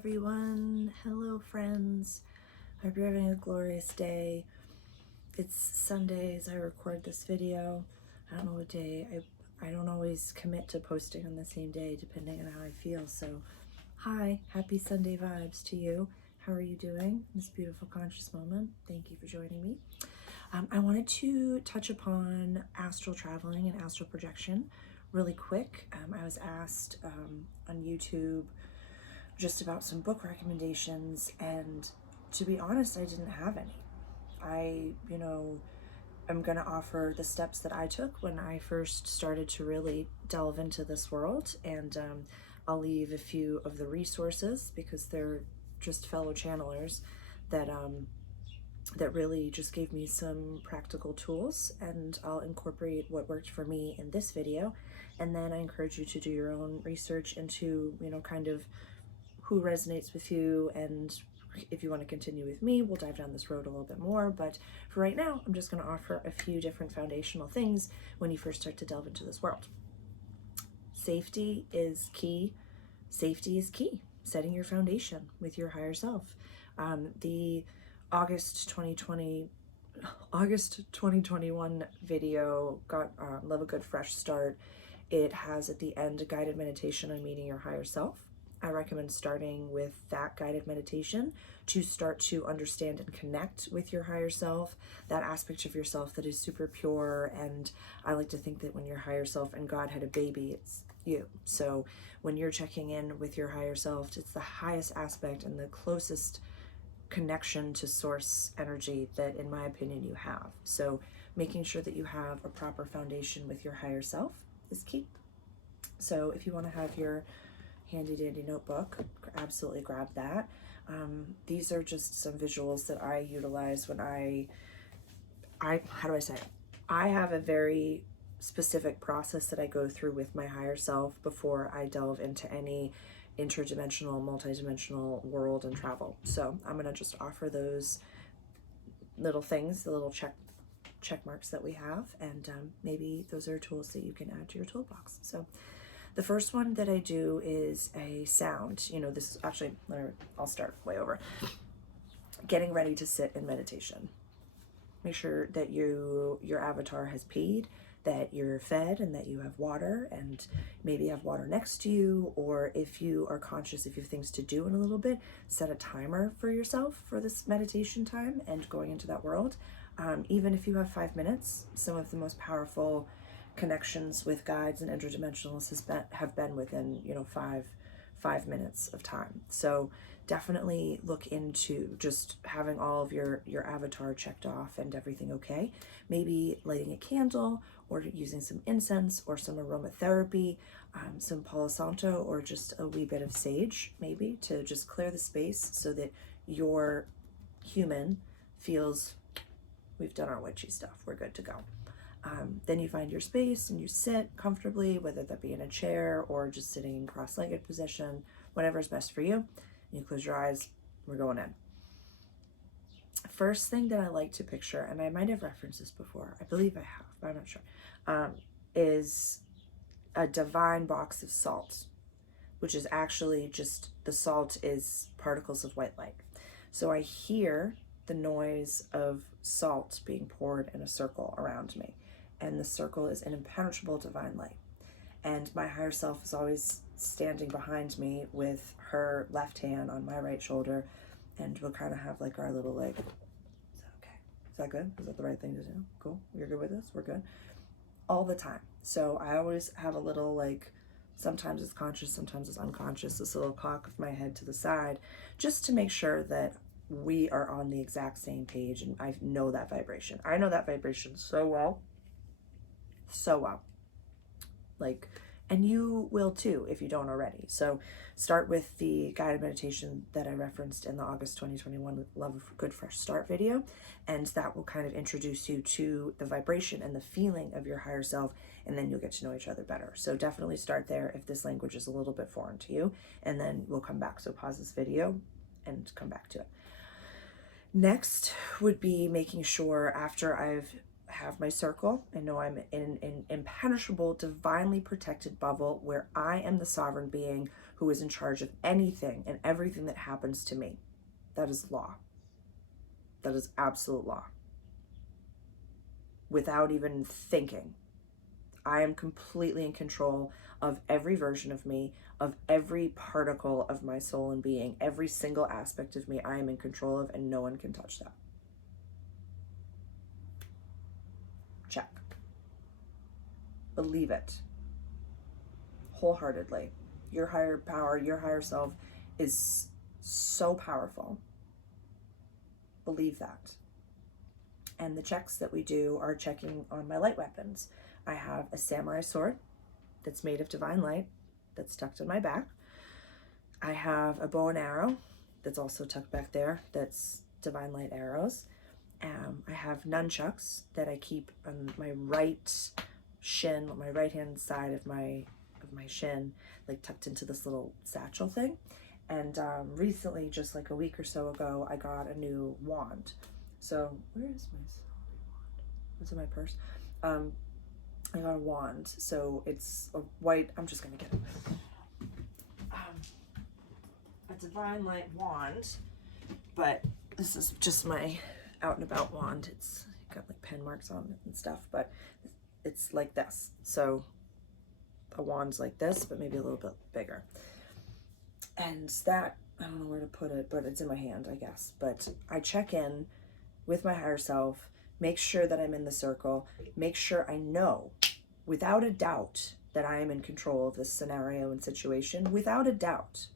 everyone. Hello, friends. Hope you're having a glorious day. It's Sunday as I record this video. I don't know what day. I don't always commit to posting on the same day depending on how I feel. So, hi, happy Sunday vibes to you. How are you doing in this beautiful conscious moment? Thank you for joining me. I wanted to touch upon astral traveling and astral projection really quick. I was asked on YouTube just about some book recommendations, and to be honest, I didn't have any. I'm gonna offer the steps that I took when I first started to really delve into this world, and I'll leave a few of the resources because they're just fellow channelers that really just gave me some practical tools, and I'll incorporate what worked for me in this video. And then I encourage you to do your own research into, kind of who resonates with you, and if you want to continue with me, we'll dive down this road a little bit more. But for right now, I'm just going to offer a few different foundational things when you first start to delve into this world. Safety is key. Safety is key. Setting your foundation with your higher self. The August 2021 video got Love a Good Fresh Start. It has at the end a guided meditation on meeting your higher self. I recommend starting with that guided meditation to start to understand and connect with your higher self, that aspect of yourself that is super pure. And I like to think that when your higher self and God had a baby, it's you. So when you're checking in with your higher self, it's the highest aspect and the closest connection to source energy that, in my opinion, you have. So making sure that you have a proper foundation with your higher self is key. So if you want to have your handy dandy notebook, absolutely grab that. These are just some visuals that I utilize when I have a very specific process that I go through with my higher self before I delve into any interdimensional, multidimensional world and travel. So I'm going to just offer those little things, the little check marks that we have, and maybe those are tools that you can add to your toolbox. So the first one that I do is a sound. This is actually, I'll start way over. Getting ready to sit in meditation. Make sure that your avatar has peed, that you're fed, and that you have water, and maybe have water next to you, or if you are conscious, if you have things to do in a little bit, set a timer for yourself for this meditation time and going into that world. Even if you have 5 minutes, some of the most powerful connections with guides and interdimensionals have been within 5 minutes of time. So definitely look into just having all of your avatar checked off and everything okay. Maybe lighting a candle, or using some incense or some aromatherapy, some Palo Santo, or just a wee bit of sage, maybe, to just clear the space so that your human feels we've done our witchy stuff, we're good to go. Then you find your space and you sit comfortably, whether that be in a chair or just sitting in cross-legged position, whatever is best for you. You close your eyes, we're going in. First thing that I like to picture, and I might have referenced this before, I believe I have, but I'm not sure, is a divine box of salt, which is actually just, the salt is particles of white light. So I hear the noise of salt being poured in a circle around me, and the circle is an impenetrable divine light. And my higher self is always standing behind me with her left hand on my right shoulder, and we'll kind of have like our little is that okay? Is that good? Is that the right thing to do? Cool, you're good with this? We're good? All the time. So I always have a little sometimes it's conscious, sometimes it's unconscious, this little cock of my head to the side, just to make sure that we are on the exact same page, and I know that vibration. I know that vibration so well. And you will too if you don't already. So start with the guided meditation that I referenced in the August 2021 Love a Good Fresh Start video, and that will kind of introduce you to the vibration and the feeling of your higher self, and then you'll get to know each other better. So definitely start there if this language is a little bit foreign to you, and then we'll come back. So pause this video and come back to it. Next would be making sure, after I've have my circle, I know I'm in an impenetrable, divinely protected bubble where I am the sovereign being who is in charge of anything and everything that happens to me. That is law. That is absolute law. Without even thinking, I am completely in control of every version of me, of every particle of my soul and being, every single aspect of me I am in control of, and no one can touch that. Check. Believe it wholeheartedly. Your higher power, your higher self is so powerful. Believe that. And the checks that we do are checking on my light weapons. I have a samurai sword that's made of divine light that's tucked in my back. I have a bow and arrow that's also tucked back there that's divine light arrows. I have nunchucks that I keep on my right shin, on my right hand side of my shin, like tucked into this little satchel thing. And recently, just like a week or so ago, I got a new wand. So where is my wand? It's in my purse. I got a wand, so it's a white, I'm just gonna get it. A divine light wand, but this is just my out and about wand. It's got like pen marks on it and stuff, but it's like this. So a wand's like this, but maybe a little bit bigger. And that, I don't know where to put it, but it's in my hand, I guess. But I check in with my higher self, make sure that I'm in the circle, make sure I know without a doubt that I am in control of this scenario and situation. Without a doubt,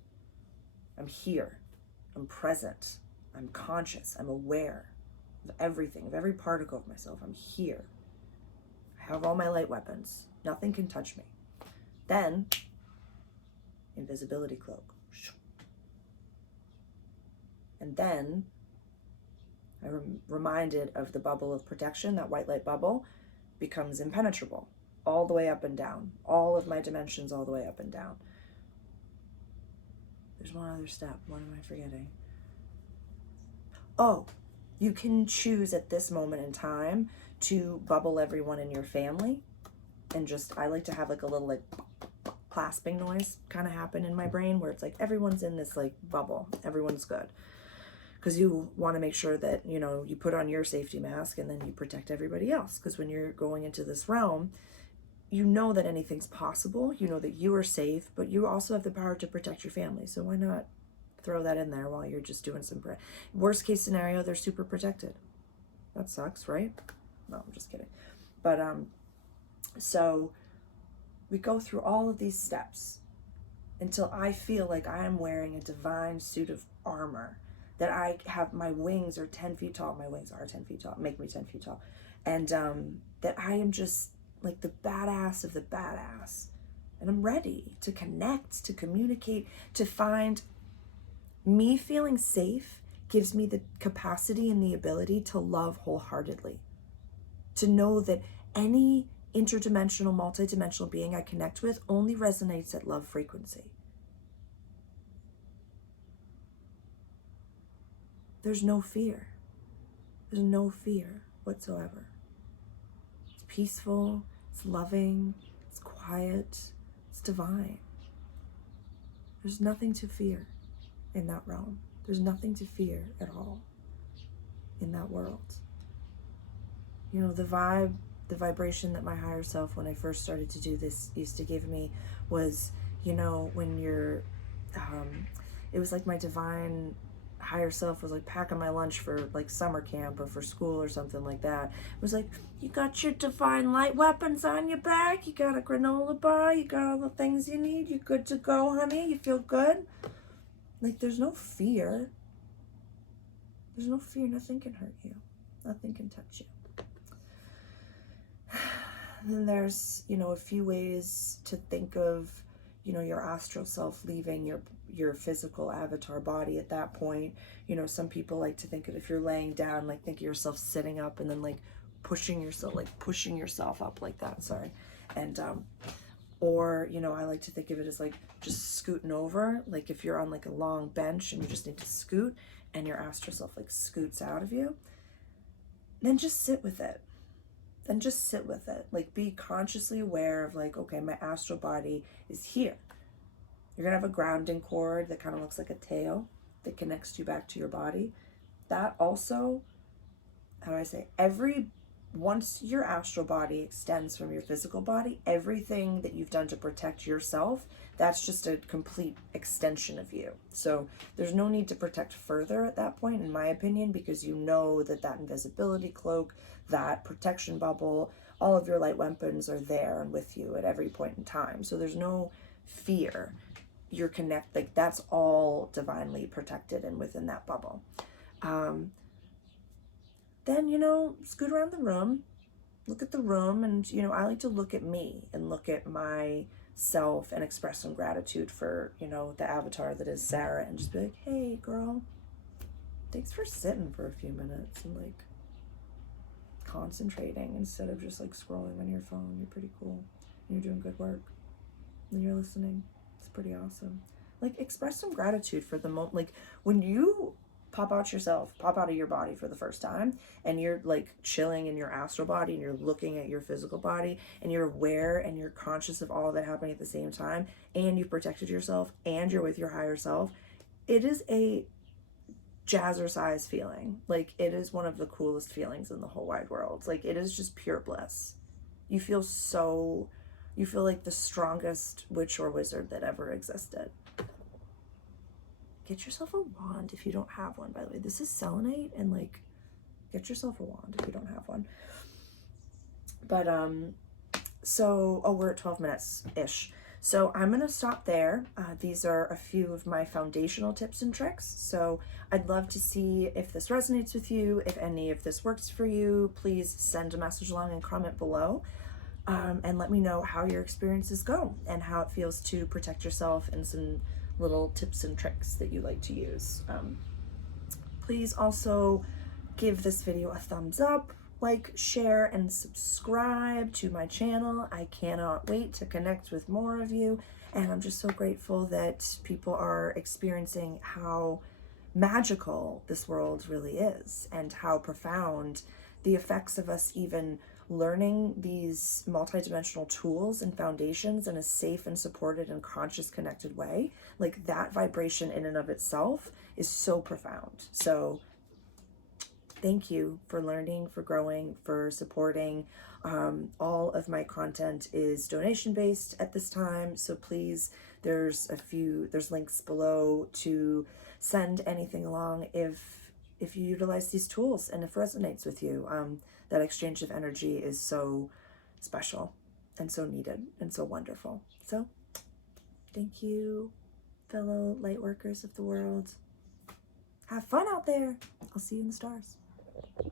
I'm here, I'm present, I'm conscious, I'm aware of everything, of every particle of myself. I'm here. I have all my light weapons. Nothing can touch me. Then, invisibility cloak. And then, I'm reminded of the bubble of protection. That white light bubble becomes impenetrable, all the way up and down. All of my dimensions all the way up and down. There's one other step. What am I forgetting? Oh, you can choose at this moment in time to bubble everyone in your family. And just, I like to have like a little like clasping noise kind of happen in my brain where it's like everyone's in this like bubble. Everyone's good. Because you want to make sure that, you know, you put on your safety mask and then you protect everybody else. Because when you're going into this realm, you know that anything's possible. You know that you are safe, but you also have the power to protect your family. So why not throw that in there while you're just doing some worst case scenario, they're super protected. That sucks, right? No, I'm just kidding. But so we go through all of these steps until I feel like I am wearing a divine suit of armor, that I have, my wings are 10 feet tall. My wings are 10 feet tall, make me 10 feet tall. And that I am just like the badass of the badass. And I'm ready to connect, to communicate, to find. Me feeling safe gives me the capacity and the ability to love wholeheartedly. To know that any interdimensional, multidimensional being I connect with only resonates at love frequency. There's no fear. There's no fear whatsoever. It's peaceful, it's loving, it's quiet, it's divine. There's nothing to fear in that realm. There's nothing to fear at all in that world. You know, the vibration that my higher self, when I first started to do this, used to give me was, you know, when you're, it was like my divine higher self was like packing my lunch for like summer camp or for school or something like that. It was like, you got your divine light weapons on your back, you got a granola bar, you got all the things you need, you're good to go, honey, you feel good. Like, there's no fear. There's no fear. Nothing can hurt you. Nothing can touch you. And then there's, you know, a few ways to think of, you know, your astral self leaving your physical avatar body at that point. You know, some people like to think of, if you're laying down, like think of yourself sitting up and then like pushing yourself up like that. Sorry. And, or, you know, I like to think of it as like just scooting over. Like if you're on like a long bench and you just need to scoot and your astral self like scoots out of you, then just sit with it. Then just sit with it. Like be consciously aware of like, okay, my astral body is here. You're gonna have a grounding cord that kind of looks like a tail that connects you back to your body. That also, how do I say, once your astral body extends from your physical body, everything that you've done to protect yourself, that's just a complete extension of you. So there's no need to protect further at that point, in my opinion, because you know that that invisibility cloak, that protection bubble, all of your light weapons are there and with you at every point in time. So there's no fear. You're like that's all divinely protected and within that bubble. Then, scoot around the room, look at the room, and, I like to look at me and look at myself and express some gratitude for, the avatar that is Sarah, and just be like, hey, girl, thanks for sitting for a few minutes and, like, concentrating instead of just, like, scrolling on your phone. You're pretty cool. And you're doing good work. And you're listening. It's pretty awesome. Like, express some gratitude for the moment. Like, when you pop out of your body for the first time, and you're like chilling in your astral body and you're looking at your physical body and you're aware and you're conscious of all of it happening at the same time, and you've protected yourself and you're with your higher self, it is a jazzercise feeling. Like, it is one of the coolest feelings in the whole wide world. Like, it is just pure bliss. You feel like the strongest witch or wizard that ever existed. Get yourself a wand if you don't have one, by the way. This is selenite, and like, get yourself a wand if you don't have one. But we're at 12 minutes ish. So I'm gonna stop there. These are a few of my foundational tips and tricks. So I'd love to see if this resonates with you. If any of this works for you, please send a message along and comment below. And let me know how your experiences go and how it feels to protect yourself, and some little tips and tricks that you like to use. Please also give this video a thumbs up, like, share, and subscribe to my channel. I cannot wait to connect with more of you, and I'm just so grateful that people are experiencing how magical this world really is, and how profound the effects of us even learning these multidimensional tools and foundations in a safe and supported and conscious, connected way. Like, that vibration in and of itself is so profound. So thank you for learning, for growing, for supporting. All of my content is donation based at this time, so please, there's links below to send anything along if you utilize these tools and if it resonates with you. That exchange of energy is so special and so needed and so wonderful. So thank you, fellow light workers of the world. Have fun out there. I'll see you in the stars.